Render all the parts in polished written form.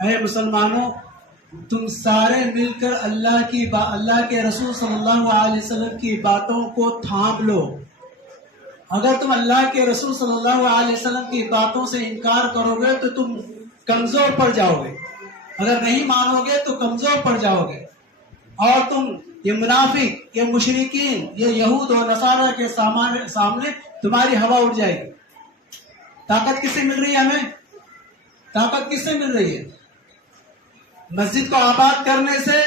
اے مسلمانوں، تم سارے مل کر اللہ کے رسول صلی اللہ علیہ وسلم کی باتوں کو تھام لو۔ اگر تم اللہ کے رسول صلی اللہ علیہ وسلم کی باتوں سے انکار کرو گے تو تم کمزور پڑ جاؤ گے، اگر نہیں مانو گے تو کمزور پڑ جاؤ گے، اور تم یہ منافق، یہ مشرکین، یہ یہود و نصارہ کے سامنے تمہاری ہوا اڑ جائے گی۔ طاقت کس سے مل رہی ہے ہمیں؟ طاقت کس سے مل رہی ہے؟ مسجد کو آباد کرنے سے،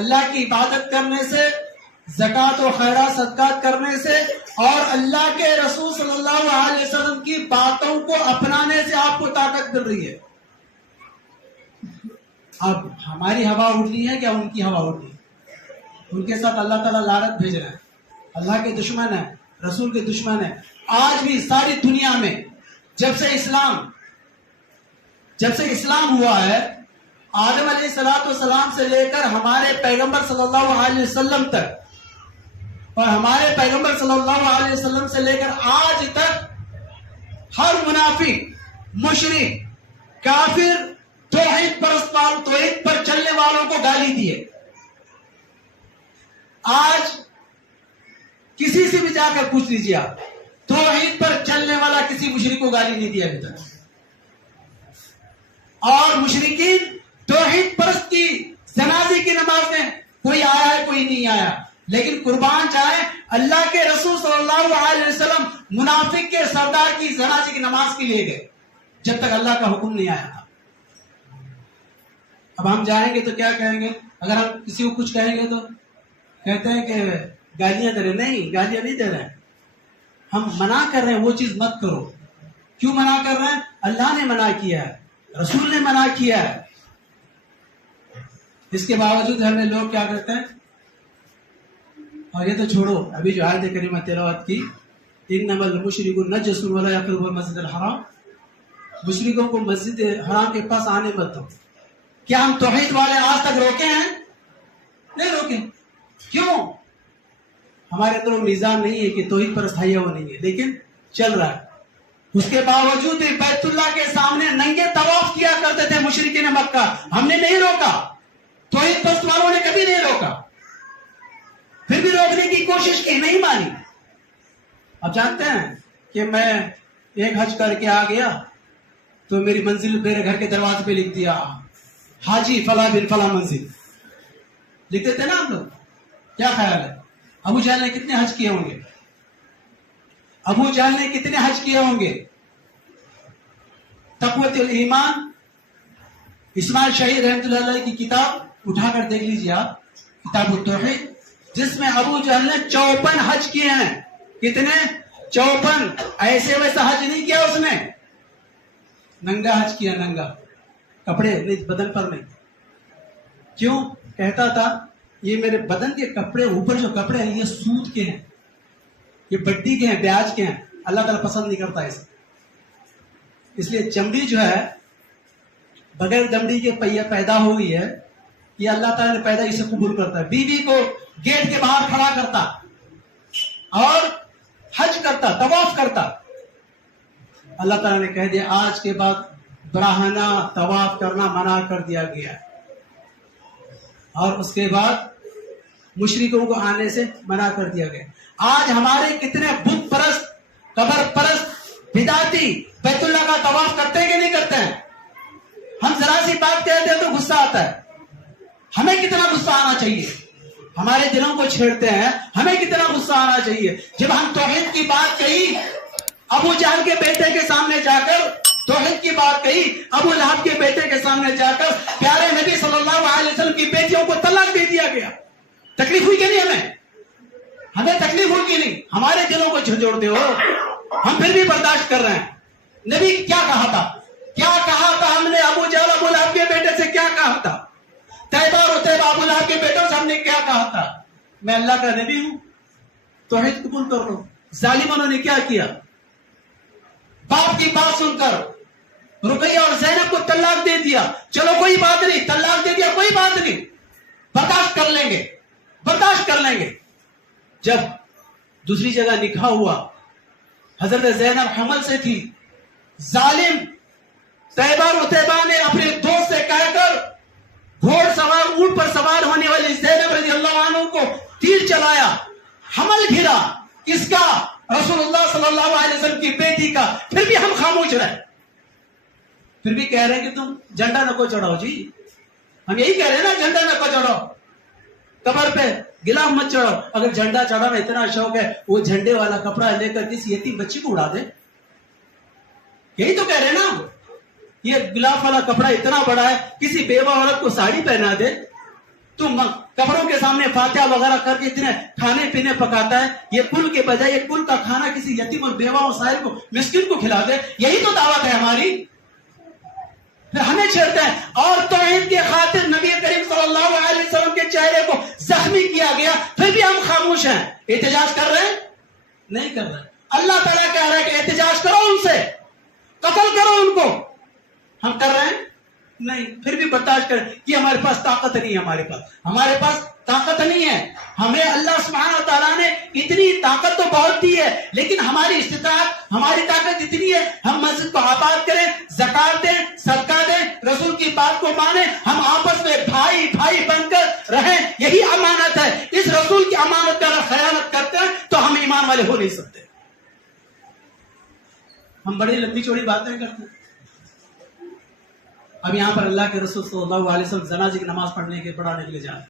اللہ کی عبادت کرنے سے، زکوٰۃ و خیرات صدقات کرنے سے، اور اللہ کے رسول صلی اللہ علیہ وسلم کی باتوں کو اپنانے سے آپ کو طاقت مل رہی ہے۔ اب ہماری ہوا اڑنی ہے کیا ان کی ہوا اڑنی ہے؟ ان کے ساتھ اللہ تعالیٰ لعنت بھیج رہا ہے، اللہ کے دشمن ہے، رسول کے دشمن ہے۔ آج بھی ساری دنیا میں جب سے اسلام ہوا ہے، آدم علیہ السلام سے لے کر ہمارے پیغمبر صلی اللہ علیہ وسلم تک، اور ہمارے پیغمبر صلی اللہ علیہ وسلم سے لے کر آج تک ہر منافق، مشرک، کافر، توحید پر چلنے والوں کو گالی دی ہے۔ آج کسی سے بھی جا کر پوچھ لیجیے آپ، توحید پر چلنے والا کسی مشرک کو گالی نہیں دیا ابھی تک۔ اور مشرکین توحید پرست کی جنازے کی نماز میں کوئی آیا ہے، کوئی نہیں آیا، لیکن قربان جائے اللہ کے رسول صلی اللہ علیہ وسلم منافق کے سردار کی جنازے کی نماز کے لیے گئے جب تک اللہ کا حکم نہیں آیا تھا۔ اب ہم جائیں گے تو کیا کہیں گے؟ اگر ہم کسی کو کچھ کہیں گے تو کہتے ہیں کہ گالیاں دے رہے۔ نہیں، گالیاں نہیں دے رہے ہیں، ہم منع کر رہے ہیں وہ چیز مت کرو۔ کیوں منع کر رہے ہیں؟ اللہ نے منع کیا ہے، رسول نے منع کیا ہے۔ اس کے باوجود ہمیں لوگ کیا کرتے ہیں؟ اور یہ تو چھوڑو، ابھی جو آیت کریمہ تلاوت کی، انما المشرکون نجس ولا یقربوا المسجد الحرام، مشرکوں کو مسجد حرام کے پاس آنے مت دو۔ کیا ہم توحید والے آج تک روکے ہیں؟ نہیں روکے۔ کیوں؟ ہمارے اندر وہ میزان نہیں ہے کہ توحید پر استھائی وہ نہیں ہے، لیکن چل رہا ہے۔ اس کے باوجود بیت اللہ کے سامنے ننگے طواف کیا کرتے تھے مشرکین مکہ، ہم نے نہیں روکا، توحید پرست والوں نے کبھی نہیں روکا، پھر بھی روکنے کی کوشش کی، نہیں مانی۔ اب جانتے ہیں کہ میں ایک حج کر کے آ گیا تو میری منزل میرے گھر کے دروازے پہ لکھ دیا، حاجی فلاں بن فلاں منزل، لکھتے تھے نا ہم لوگ۔ کیا خیال ہے ابو جہل نے کتنے حج کیے ہوں گے؟ ابو جہل نے کتنے حج کیے ہوں گے؟ تقویۃ الایمان، اسماعیل شہید رحمۃ اللہ علیہ کی کتاب اٹھا کر دیکھ لیجیے آپ، کتاب التوحید، جس میں ابو جہل نے 54 حج کیے ہیں۔ کتنے؟ 54۔ ایسے ویسا حج نہیں کیا اس نے، ننگا حج کیا، ننگا، کپڑے نہیں، بدن پر نہیں۔ کیوں؟ کہتا تھا یہ میرے بدن کے کپڑے، اوپر جو کپڑے ہیں یہ سود کے ہیں، یہ بڈی کے ہیں، بیاج کے ہیں، اللہ تعالیٰ پسند نہیں کرتا اسے۔ اس لیے چمڑی جو ہے بغیر چمڑی کے پیدا ہوئی ہے، یہ اللہ تعالیٰ نے پیدا اسے قبول کرتا ہے۔ بیوی کو گیٹ کے باہر کھڑا کرتا اور حج کرتا، طواف کرتا، اللہ تعالیٰ نے کہہ دیا آج کے بعد براہنہ طواف کرنا منع کر دیا گیا، اور اس کے بعد مشرکوں کو آنے سے منع کر دیا گیا۔ آج ہمارے کتنے بت پرست، قبر پرست، بدعتی بیت اللہ کا طواف کرتے ہیں کہ نہیں کرتے ہیں؟ ہم ذرا سی بات کہتے ہیں تو غصہ آتا ہے۔ ہمیں کتنا غصہ آنا چاہیے؟ ہمارے دلوں کو چھیڑتے ہیں، ہمیں کتنا غصہ آنا چاہیے؟ جب ہم توحید کی بات کہی ابو جہل کے بیٹے کے سامنے جا کر، توحید کی بات کہی ابو لہب کے بیٹے کے سامنے جا کر، پیارے نبی صلی اللہ علیہ وسلم کی بیٹیوں کو طلاق دے دیا گیا، تکلیف ہوئی کہ نہیں؟ ہمیں تکلیف ہوئی کہ نہیں؟ ہمارے دلوں کو جھنجھوڑتے ہو، ہم پھر بھی برداشت کر رہے ہیں۔ نبی کیا کہا تھا؟ کیا کہا تھا ہم نے؟ ابو جہل ابو لہب کے بیٹے سے کیا کہا تھا؟ طیبہ اور عتیبہ ابو لہب کے بیٹوں سے ہم نے کیا کہا تھا؟ میں اللہ کا نبی ہوں، توحید قبول کر لو۔ ظالموں نے کیا کیا؟ باپ کی بات سن کر رقیہ اور زینب کو طلاق دے دیا۔ چلو کوئی بات نہیں، طلاق دے دیا، کوئی بات نہیں، برداشت کر لیں گے، برداشت کر لیں گے۔ جب دوسری جگہ نکاح ہوا، حضرت زینب حمل سے تھی، ظالم طیبہ اور عتیبہ نے اپنے دوست چلایا, حمل گھرا, کس کا؟ رسول اللہ صلی اللہ علیہ وسلم کی بیٹی کا, پھر بھی ہم خاموش رہے, پھر بھی کہہ رہے ہیں کہ تم جھنڈا نہ کو چڑھاؤ. جی ہم یہی کہہ رہے ہیں نا, جھنڈا نہ کو چڑھاؤ, قبر پہ گلاف مت چڑھاؤ. اگر جھنڈا چڑھانا اتنا شوق ہے, وہ جھنڈے والا کپڑا لے کر کسی یتیم بچی کو اڑا دے. یہی تو کہہ رہے ہیں نا, یہ گلاف والا کپڑا اتنا بڑا ہے, کسی بیوہ عورت کو ساڑی پہنا دے. تم کپڑوں کے سامنے فاتحہ وغیرہ کر کے اتنے کھانے پینے پکاتا ہے, یہ کل کے بجائے یہ کل کا کھانا کسی یتیم اور بیوہ اور سائل کو, مسکین کو کھلا دے. یہی تو دعوت ہے ہماری. پھر ہمیں چھیڑتے ہیں. اور توحید کے خاطر نبی کریم صلی اللہ علیہ وسلم کے چہرے کو زخمی کیا گیا, پھر بھی ہم خاموش ہیں. احتجاج کر رہے ہیں؟ نہیں کر رہے. اللہ تعالیٰ کہہ رہا ہے کہ احتجاج کرو ان سے, قتل کرو ان کو. ہم کر رہے ہیں؟ نہیں. پھر بھی برداشت کریں کہ ہمارے پاس طاقت نہیں ہے. ہمارے پاس طاقت نہیں ہے. ہمیں اللہ سبحانہ و تعالیٰ نے اتنی طاقت تو بہت دی ہے, لیکن ہماری استطاعت, ہماری طاقت اتنی ہے, ہم مسجد کو آباد کریں, زکات دیں, صدقہ دیں, رسول کی بات کو مانیں, ہم آپس میں بھائی بھائی بن کر رہیں. یہی امانت ہے. اس رسول کی امانت کا اگر خیانت کرتے ہیں تو ہم ایمان والے ہو نہیں سکتے. ہم بڑی لمبی چوڑی باتیں کرتے ہیں. اب یہاں پر اللہ کے رسول صلی اللہ علیہ وسلم جنازے کی نماز پڑھنے کے پڑھانے کے لیے جا رہے ہیں.